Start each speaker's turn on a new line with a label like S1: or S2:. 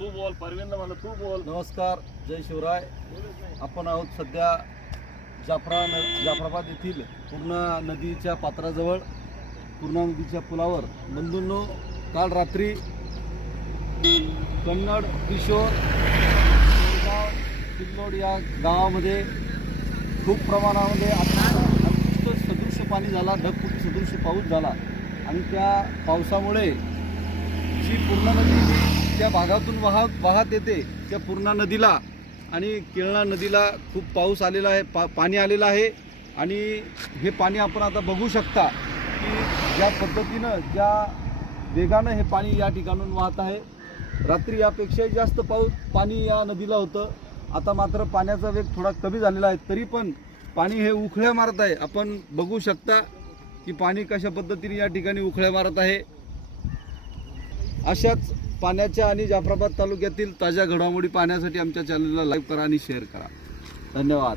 S1: तू बोल परवीन मला तू बोल.
S2: नमस्कार जय शिवराय. आपण आहोत सध्या जाफरा न जाफराबाद येथील पूर्णा नदीच्या पात्राजवळ पूर्णा नदीच्या पुलावर. बंधूंनो काल रात्री कन्नड किशोर कोरगाव सिल्लोड या गावामध्ये खूप प्रमाणामध्ये अतिशय सदृश पाणी झाला ढगफुटी सदृश पाऊस झाला. आणि त्या पावसामुळे जी पूर्ण नदी त्या भागातून वाहत वाहत येते त्या पूर्णा नदीला. आणि केळणा नदीला खूप पाऊस आलेला आहे पा पाणी आलेलं आहे. आणि हे पाणी आपण आता बघू शकता की ज्या पद्धतीनं ज्या वेगानं हे पाणी या ठिकाणून वाहत आहे. रात्री यापेक्षाही जास्त पाऊस पाणी या नदीला होतं. आता मात्र पाण्याचा वेग थोडा कमी झालेला आहे. तरी पण पाणी हे उखळ्या मारत आहे. आपण बघू शकता की पाणी कशा पद्धतीने या ठिकाणी उखळ्या मारत आहे. अशाच पाण्याच्या आणि जाफराबाद तालुक्यातील ताज्या घडामोडी पाहण्यासाठी आमच्या चॅनलला लाईक करा आणि शेअर करा. धन्यवाद.